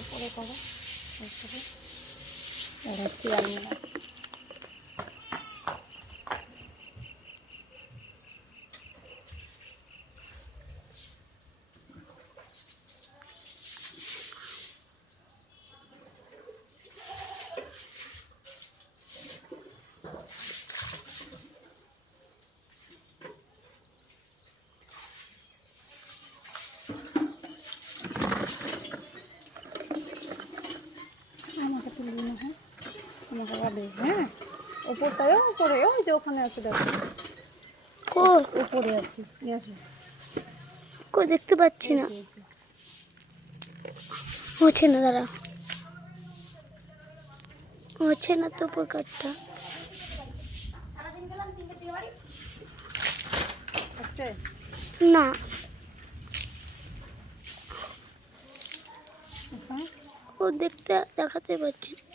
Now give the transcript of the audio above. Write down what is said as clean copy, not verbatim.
ওপরে করো দেখাচ্ছি আমি না। আমাকে তুলবি না, হ্যাঁ আমাকে গাড়ি, হ্যাঁ উপরটায় উপরে ওই যে ওখানে আছে দেখো, উপরে আছি, নিয়ে আসো। কই দেখতে পাচ্ছি না, হচ্ছে না, দাঁড়া, হচ্ছে না তো উপর কাঠটা। না ও দেখাতে পাচ্ছি না।